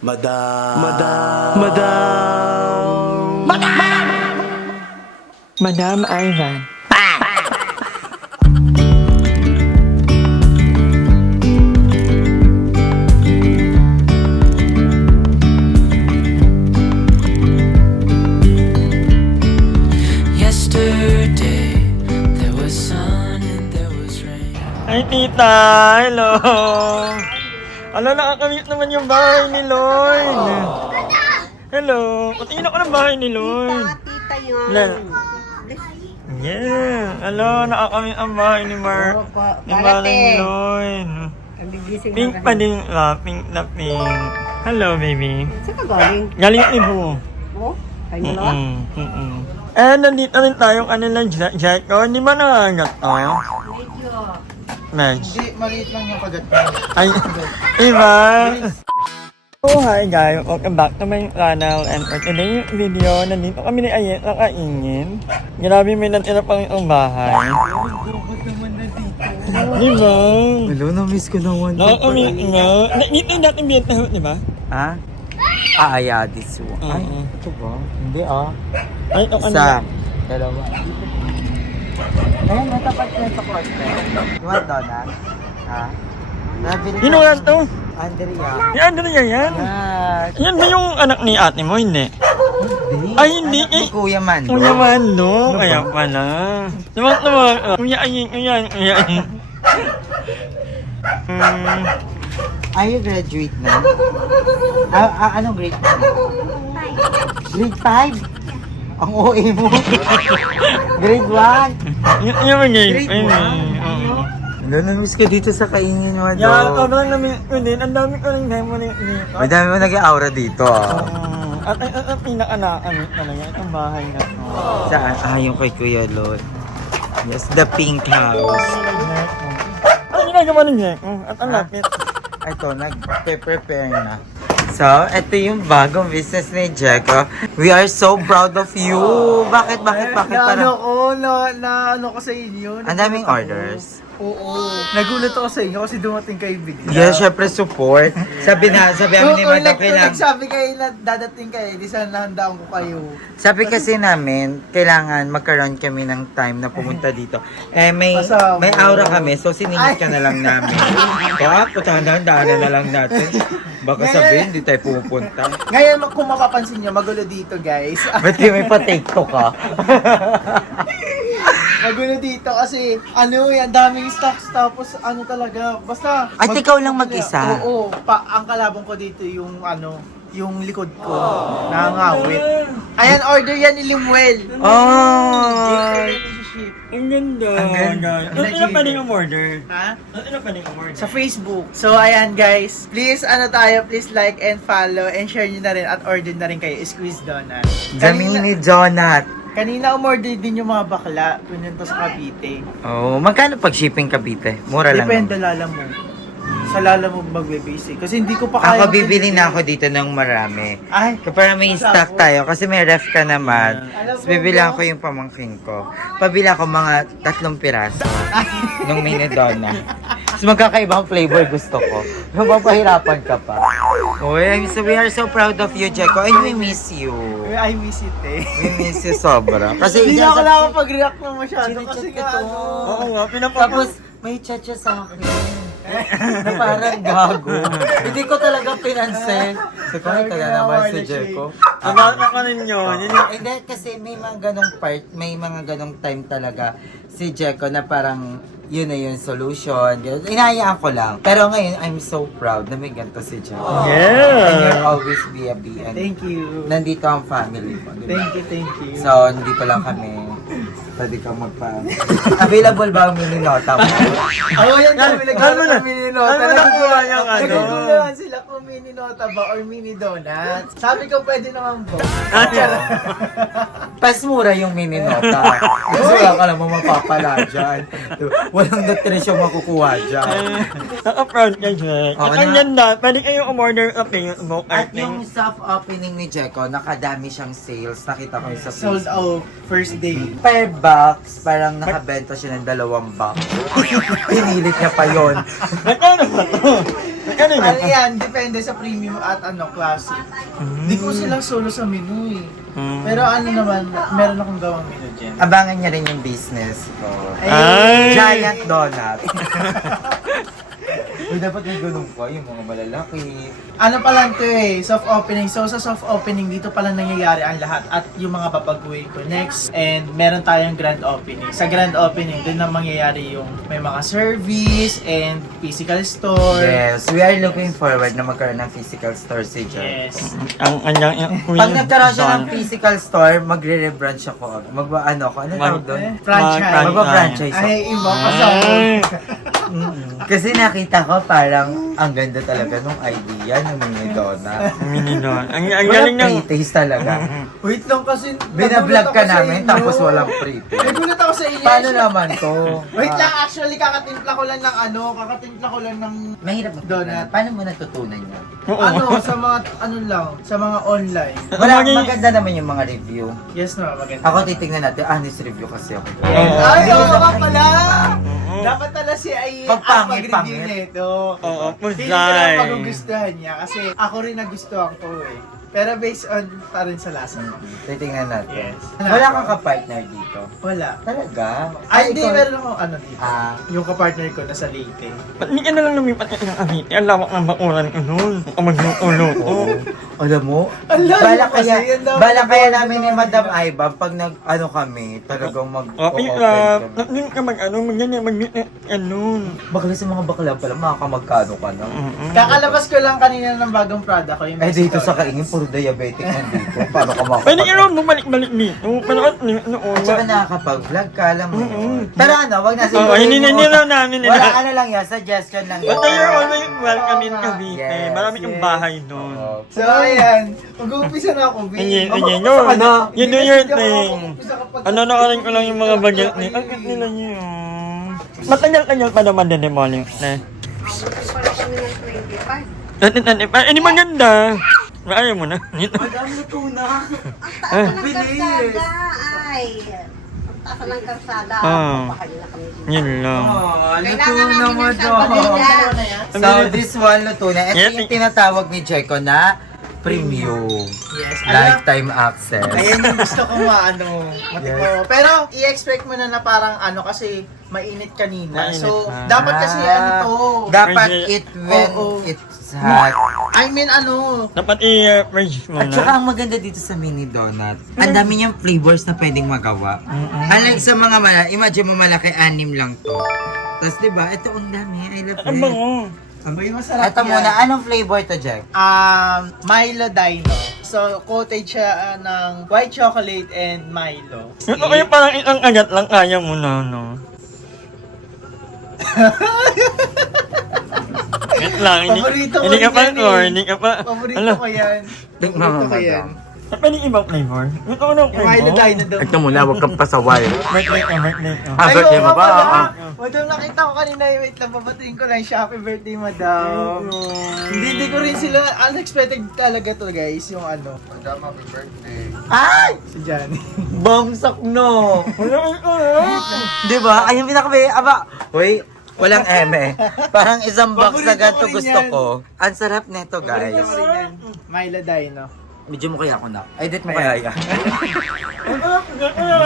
Madam. Madam Ivan. Yesterday there was sun and there was rain. Ay, tita! Hello! Ano, nakakamit naman yung bahay ni Lloyd. Hello! Patingin ako ng bahay ni Lloyd. Tita yun. Lan. Yeah! Hello, nakakamit ang bahay ni ni Manang Lloyd. Pink pa din, pink na pink. Hello, baby. Saan ka galing? Galing Ibu. Oh? Kayo na? Eh, nandito rin tayong kanila, Jeko. Hindi ba nangangat to? Medyo. Hindi, maliit lang yung kagat niya. Ay, diba? Oh, hi guys! Welcome back to my channel, and for today's video, nandito kami ni Ayet nakaingin. Grabe, may natira pang itong bahay. Diba? Hello, na-miss ko na one. Nakakami nga. Dito yung dating biyentaho, diba? Ha? Ah, this one. Ay, Oo. ito ba? Hindi Ay, ito Isa. Dalawa. Ayun, matapat na sa kotse. You want donut? Ha? Nabili Sino nga to? Andrea. Yan, ano yan? Yes. Yan ba yung anak ni ate mo? Hindi. Ay, hindi. Anak ni Kuya Mando. Kuya Mando. Kaya pala. Naman. Kuya Aying. Kuya Aying. Are you graduate na? Anong grade? Grade 5? Ang OA mo. Grade 1? Yung mga Grade 1? Ano, na-miss ka dito sa kainin mo, Yeah, sobrang namin ko din. Ang dami ko rin memory dito. May dami mo nag-aura dito, At ang pinaka-nakamit talaga itong bahay na to. Saan? Yung kay Kuya Lord. Yes, the pink house. Ano ginagawa ng Jeko? At ang lapit. Ito, nag-prepare na. So, ito yung bagong business ni Jeko. We are so proud of you. Bakit? Parang Ano ko sa inyo. ang daming orders. Oo. Nagulat ako sa inyo kasi dumating kayo bigla. Yeah, syempre support. Sabi namin ni Madam kailangan. Nagsabi kayo na dadating kayo, di sana nahandaan ko kayo. Sabi kasi namin, kailangan magkaroon kami ng time na pumunta dito. Eh, may Kasama. aura kami, so siningit ka na lang namin. Putahan na lang natin. Baka sabihin, hindi tayo pupunta. Ngayon, kung mapapansin nyo, magulo dito guys. Ba't kayo may pa-tiktok ka? Magulo dito kasi ang daming stocks tapos talaga, basta... At ikaw lang mag-isa? Oo, ang kalabong ko dito yung yung likod ko, nangangawit. Ayan, order yan ni Limuel. Oh! Ang ganda. Ang ganda. Ano pwedeng umorder? Ha? Ano pwedeng umorder? Sa Facebook. So, ayan guys. Please, please like and follow and share nyo na rin at order na rin kayo. Squeeze Donut. Jamini Jonat. Kanina umorder din yung mga bakla. Pinunta sa Cavite. Oh, magkano pag shipping Cavite? Mura lang. Depende lala mo. Sa lala mo magbe-basic. Kasi hindi ko pa kaya. Ako bibili na ako dito ng marami. Ay, Para may stock tayo kasi may ref ka naman. Tapos bibilang ko yung pamangking ko. Pabila ko mga 3 piraso ng mini donut. Tapos magkakaibang flavor gusto ko. Mapapahirapan ka pa. Uy, so we are so proud of you, Jeko. And we miss you. I miss it eh. We miss you sobra. Kasi Hindi ako lang pag-react na masyado kasi nga Oo nga, Tapos may chacha sa akin. Na parang gago. Hindi ko talaga pinansin. So, kaya naman si Jeko. Abata ka ninyo. Hindi, kasi may mga ganong part, may mga ganong time talaga si Jeko na parang yun na yung solution. Inayaan ko lang. Pero ngayon, I'm so proud na may ganito si Jeko. And Yeah. you'll always be a BN. Thank you. Nandito ang family mo. Diba? Thank you. So, nandito lang kami. Pwede ka Available ba ang mini nota mo? Oo, yan kami Kalma na. nagkaroon ng mini nota. Kalma na po yung ano. Naguguluhan sila kung mini nota ba or mini donut. Sabi ko pwede naman po. Pas mura yung mini nota. Kasi wala ka naman mapapala dyan. Walang nutrition makukuha dyan. Naka-proud ka, Jack. Oo, At ang na- ganda, pwede kayong umorder sa Facebook At art yung soft opening ni Jeko, nakadami siyang sales. Nakita ko yung sa Sold Facebook. out first day. Per box, parang nakabenta siya ng 2 box. Pinilit niya pa yon. Magkano ba to? Kanina Ano pa. yan, depende sa premium at classic. Hindi ko silang solo sa menu eh. Pero ano naman, meron akong gawang menu dyan. Abangan niya rin yung business ko. Ay! Giant donut. Uy, dapat may ganun pa, yung mga malalaki. Ano pa lang to eh, soft opening. So sa soft opening, dito pa lang nangyayari ang lahat at yung mga babaguhin ko next. And meron tayong grand opening. Sa grand opening, dun na mangyayari yung may mga service and physical store. Yes, we are looking forward na magkaroon ng physical store si Jack. Yes. Ang kanyang Pag nagkaroon siya ng physical store, magre-rebranch ako. Ano tawag doon? Franchise. Magpa-franchise ako. Ay, iba pa sa Kasi nakita ko parang ang ganda talaga nung idea ng mini donut. Mini don. Ang galing ng... Walang pre-taste talaga. Wait lang kasi. Binablog ka nagulat ako sa namin inyo. tapos walang pre-taste. Nagulat ako sa inyo. Paano naman to? Wait lang, actually kakatimpla ko lang ng kakatimpla ko lang ng Mahirap Donut. Paano mo natutunan yan? Oo. sa mga sa mga online. Wala, Maging- maganda naman yung mga review. Yes na, maganda. Ako titignan natin, honest review kasi ako. Yes. Oo. Ay, oo nga pala! Oo. Dapat pala si ay Pag ang pangit, mag-review pangit. nito. Oo, Hindi ko lang pusay. magugustuhan niya kasi ako rin nagustuhan ko eh. Pero based on pa rin sa lasa. Titignan natin. Yes. Wala kang ka-partner dito. Wala. Talaga? Ay, hindi, ikaw- meron akong ano dito. Ah. Yung kapartner ko nasa Leyte. Ba't hindi ka na lang lumipat ng Cavite? Ang lawak ng bakuran ko nun. Kung magluto-luto. Oo. Alam mo, Ang layo bala kasi, kaya, ang dami bala ng kaya bago namin ni na Madam mga- Ivan pag nag-ano kami, talagang Okay, mag-open kami. hindi ka mag-ano. Bakla sa mga bakla pala, makakamagkano ka na. Kakalabas ko lang kanina ng bagong product ko. Yung Eh dito Mexican. sa kaingin, puro diabetic nandito. Paano ka makakapag- Pwede ka naman bumalik-balik dito. Pero at noon. At saka nakakapag-vlog ka, alam mo yun. Pero ano, wag na Oo, hindi na namin Wala, nila. ano lang yan, suggestion lang yan. But you're always welcome in Cavite. Yes, Marami kang yes. bahay doon. Oo. So, ayan. Mag-uumpisa na ako, B. Ayan, Ako, ayan, ako sa ano? You do your Hindi kasi thing. ako mag-uumpisa kapag- Ano na ko lang yung mga bagay ni. Ang cute nila niyo. Matagal-tagal pa naman din mo yung na. Para kami ng 25. Hindi maganda. Ayaw mo na. Madam, luto na. Ang taas ng karsada ay. Ang taas ng karsada. Ah. Papakain na kami dito. Yun lang. Oh, luto Kailangan na namin mo ng salbalinda. So, this one, luto na. Ito Yes. yung tinatawag ni Checo na premium. Yes. Lifetime access. Ayan yung gusto kong matikmo. Pero, i-expect mo na parang kasi mainit kanina. Mainit So, na. dapat kasi to. Dapat Pwede- eat when Oo. it's hot. I mean, Dapat i-fresh mo At saka na. ang maganda dito sa mini donut, ang dami niyang flavors na pwedeng magawa. Unlike sa mga imagine mo malaki, 6 lang to. Tapos diba, ito ang dami. I love Ang it. bango. Abay, masarap Ito yan. muna, anong flavor to, Jack? Milo Dino. So, coated siya ng white chocolate and Milo. Ito kaya parang isang agat lang kaya mo na, no? Wait lang, Paborito ko hindi ka rin pa yan eh. sure, hindi ka pa. Paborito Ano? ko yan. Think Paborito ko mga yan. Pwede ibang flavor? Ito ko ng Yung Milo Dino daw. muna, huwag kang pasaway. Birthday ko. Ay, birthday oo mo nga ba? pala. Madam, nakita ko kanina, wait lang, babatiin ko lang siya. Happy birthday, madam. Hindi ko rin sila, unexpected talaga to, guys, yung ano. Madam, happy birthday. Ay! Si Johnny. Bamsak no! Wala ito na. Di ba? Ay, yung pinakabi, aba. Uy, walang eme. Parang isang box na Paborito ko ganito rin gusto yan. ko. Ang sarap nito, Paborito guys. ko rin yan. Milo Dino. Medyo mo kaya ako na. Edit mo kaya yan.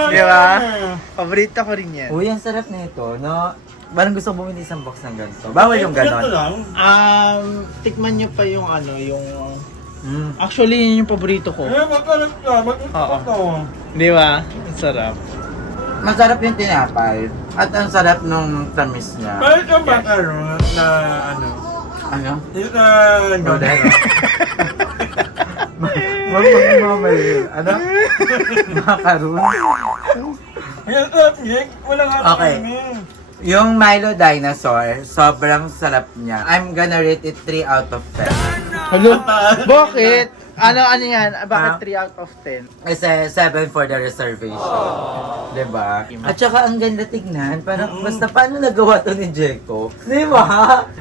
Di ba? Paborito ko rin yan. Uy, ang sarap nito, no? Parang gusto ko bumili isang box ng ganito. Bawal yung ganon. Tikman niyo pa yung ano, yung... Mm. Actually, yun yung paborito ko. Di ba? Ang sarap. Masarap yung tinapay. At ang sarap nung tamis niya. Parang ito macaron na ano? Ano? Yung na Rodero. Mamay. Ano? Macaroon. Yung sarap niya, wala nga Okay. Yung Milo Dinosaur, sobrang sarap niya. I'm gonna rate it 3 out of 10. Hello? Bakit? Ano yan? Bakit Ah? 3 out of 10? Kasi 7 for the reservation. Diba? At saka ang ganda tignan. Parang basta paano nagawa to ni Jeko? Diba?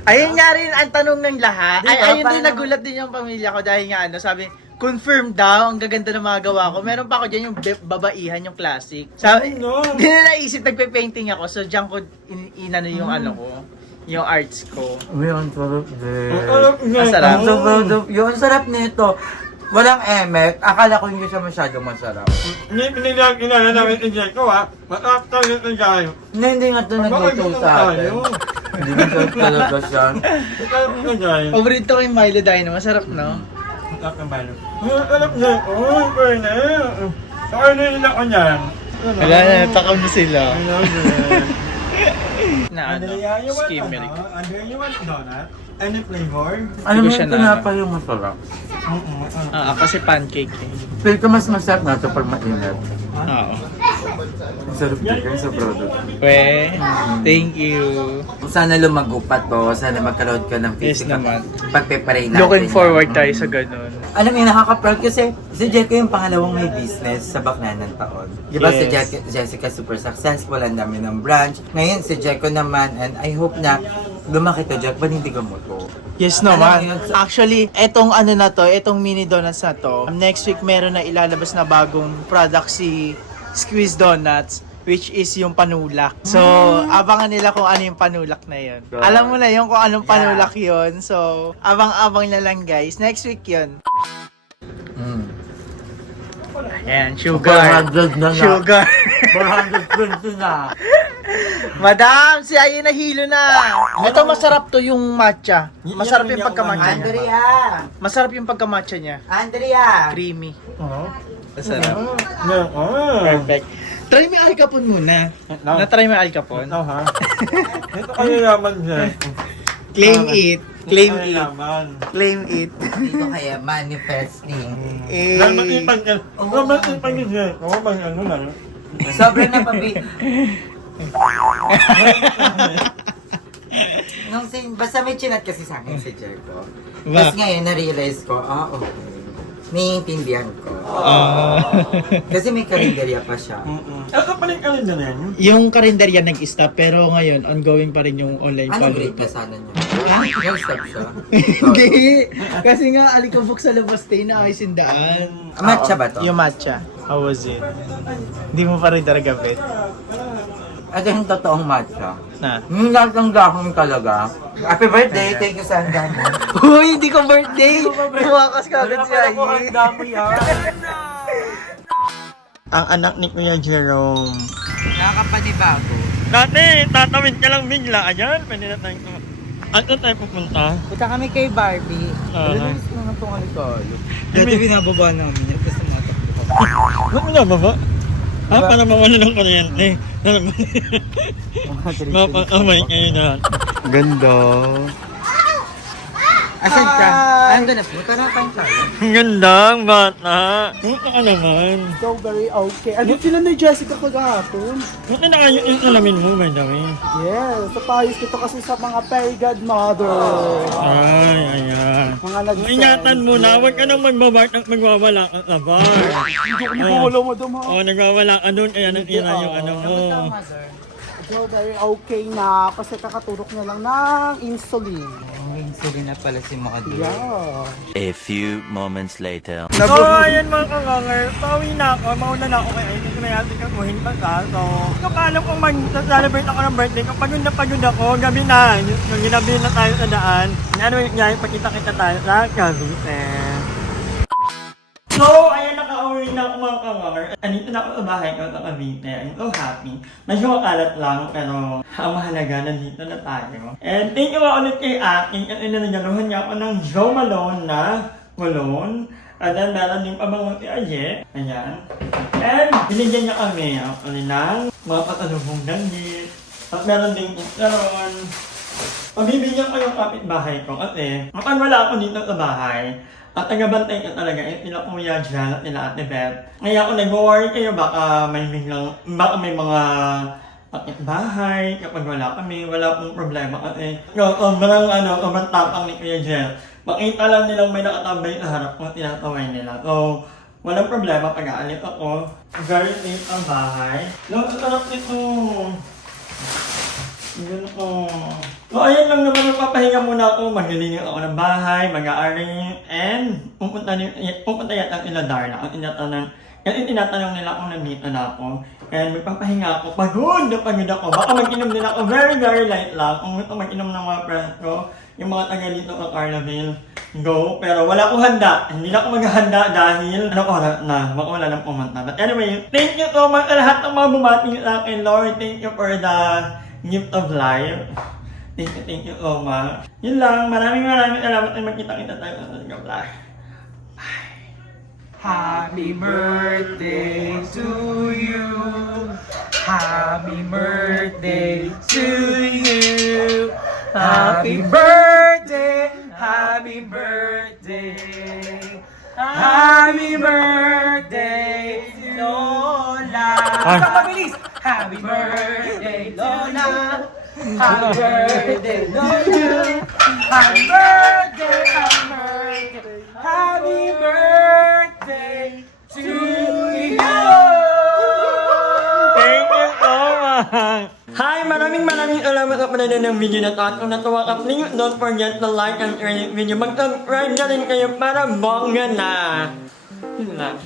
Ayun nga rin ang tanong ng lahat. Diba? Ayun din, Parang- nagulat din yung pamilya ko dahil nga sabi, confirm daw, ang gaganda ng mga gawa ko. Meron pa ako dyan yung babaihan, yung classic. Sabi, Oh, no. hindi na naisip, nagpe-painting ako. So, dyan ko inano yung ano ko. yung arts ko. Uy, ang sarap din. Ang sarap. Ang sarap. Yung sarap nito. Walang emek. Akala ko hindi siya masyadong masarap. Hindi pinagkakilala namin si Jeko ha. Masarap talaga tayo. Hindi nga ito nagluto sa atin. Hindi masarap talaga siya. Masarap ka dyan. Paborito ko yung Milo Dino. Masarap, no? Masarap ka balo. Masarap dyan. Uy, pwede. Saka nila ko niyan. Wala na, takam na sila. Na ano, Andrea, you want skim milk. Andrea, you want donut? Any flavor? Alam mo Hindi ko siya yung tinapay yung masarap. Kasi pancake eh. Feel ko mas masarap na ito pag mainit. Oo. Ang sarap din sa product. Thank you. Sana lumago pa to. Sana magkaroon ka ng Yes physical naman. pagpe-pray natin. Looking yan. forward tayo sa ganun. Alam mo, nakaka-proud kasi si Jessica yung pangalawang may business sa Baklan ng taon. Di ba si Yes. Jessica super successful, ang dami ng branch. Ngayon si Jeko naman, and I hope na lumaki to, Jack, panindigan mo to. Yes Alam mo naman. yun, Actually, etong ano na to, etong mini donuts na to, next week meron na ilalabas na bagong product si Squeeze Donuts, which is yung panulak. So, abangan nila kung ano yung panulak na yun. Alam mo na yun kung anong panulak yun. So, abang-abang na lang guys. Next week yun. Ayan, sugar. 400 na na. Sugar. 420 na. Madam, si Aye nahilo na. Ito masarap to yung matcha. Masarap yung pagka-matcha niya. Andrea! Masarap yung pagka-matcha niya. Andrea! Creamy. Oo. Masarap. Oo. Perfect. Try mo yung alcapon muna. No. Na-try mo yung alcapon. Ito ha. Ito kayo naman dyan. Claim it. Claim Kayo it. naman. Claim it. Dito kaya manifesting. Eh, Matipag yan. Matipag yan. Oo, mag ano lang. Sobrang napabi... Basta may chinat kasi sa akin si Jericho. Tapos ngayon na-realize ko, okay. Naiintindihan ko. Kasi may karinderya pa siya. Ito pa rin ka rin yan. yung karinderya nag-stop pero ngayon ongoing pa rin yung online Anong follow. grade na sana niya? Nag-stop siya. Hindi. Kasi nga alikabok sa labas tayo na ayos yung daan. Matcha ba to? Yung matcha. How was it? Hindi mo pa rin talaga bet. Ito yung totoong matcha. Na. Lahat ng dahon talaga. Happy birthday! Thank you, Sandra. Uy, hindi ko birthday! Bumakas ka agad si Aye. Ang anak ni Kuya Jerome. Nakakapanibago. Dati, tatawid ka lang bigla. Ayan, pwede na tayo. At tayo pupunta. Punta kami kay Barbie. Okay. Alam mo itong alikalo. Dati binababa namin yan. Tapos tumatakbo ka. Ba't mo na baba? Ha? Para mawala ng kuryente. Mapang-amay kayo na. Ganda. Asan ka? Ando na. Punta na tayo tayo. Ang gandang bata. Buta ka naman. So very okay. Ano sila ni Jessica kagahapon? Buta na kayo yung alamin mo, by the way. Yes, sa payos ko to kasi sa mga fairy godmother. Ay, ayan. Mga Ingatan mo na, huwag ka nang magbabart at magwawala ka sa bar. Hindi ko makulo mo doon ha. O, nagwawala ka doon, kaya natira yung ano mo. So very okay na kasi kakaturok niya lang ng insulin. Insulin na pala si Mother. Yeah. A few moments later. So, ayan mga kanganger, pauwi na ako, mauna na ako kay Aiden, kaya natin kakuhin pa ka. So, alam kong mag-celebrate ako ng birthday ko, pagod na pagod ako, gabi na, yung ginabi na tayo sa daan. Ano yung nangyari, pakita-kita tayo sa Cavite. So, ayan, nakauwi na ako mga kanganger. Andito na ako sa bahay ko sa Cavite. I'm so happy. Medyo makalat lang, pero ang mahalaga, nandito na tayo. And thank you ulit kay Aking at inanagaluhan niya ako ng Joe Malone na Malone. And then, meron din pabangon si Aye. Ayan. And binigyan niya kami ng mga patalubong danggit. At meron din itaron. Pabibigyan ko yung kapitbahay ko kasi makan wala ako dito sa bahay. At tagabantay ka talaga nila Kuya Jan at nila Ate Beth. Kaya kung nag-worry kayo, baka may mga kapitbahay kapag wala kami, wala pong problema kasi sobrang tapang ni Kuya Jan. Makita lang nilang may nakatambay sa harap kung tinataway nila. So, walang problema pag aalit ako. Very safe ang bahay. No, sarap nito. Yun ko. So, ayun lang naman, magpapahinga muna ako. Maglilinis ako ng bahay, mag-aaring, and pupunta yata ang ina Darla, ang ina ng Kasi tinatanong nila kung nandito na ako. And magpapahinga ako. Pagod na pagod ako. Baka mag-inom din ako. Very, very light lang. Kung gusto mag-inom ng mga friends ko, yung mga taga dito ka Carnival, go. Pero wala akong handa. Hindi na ako maghahanda dahil oras na. Baka wala nang pumunta. But anyway, thank you so much sa lahat ng mga bumati sa akin, Lord. Thank you for the gift of life. Thank you so much. Yun lang. Maraming salamat na magkita-kita tayo sa vlog. Happy birthday to you. Happy birthday to you. Happy birthday. Happy birthday. Happy birthday, Lola. Isang mabilis. Happy birthday, Lola. Happy birthday, Lola. Happy birthday, happy birthday. Happy birthday to you. Thank you so much! Hi! Maraming salamat sa panonood ng video na to. At kung natuwa ka, please don't forget to like and share this video. Mag-subscribe na rin kayo para bongga na! Yun lang.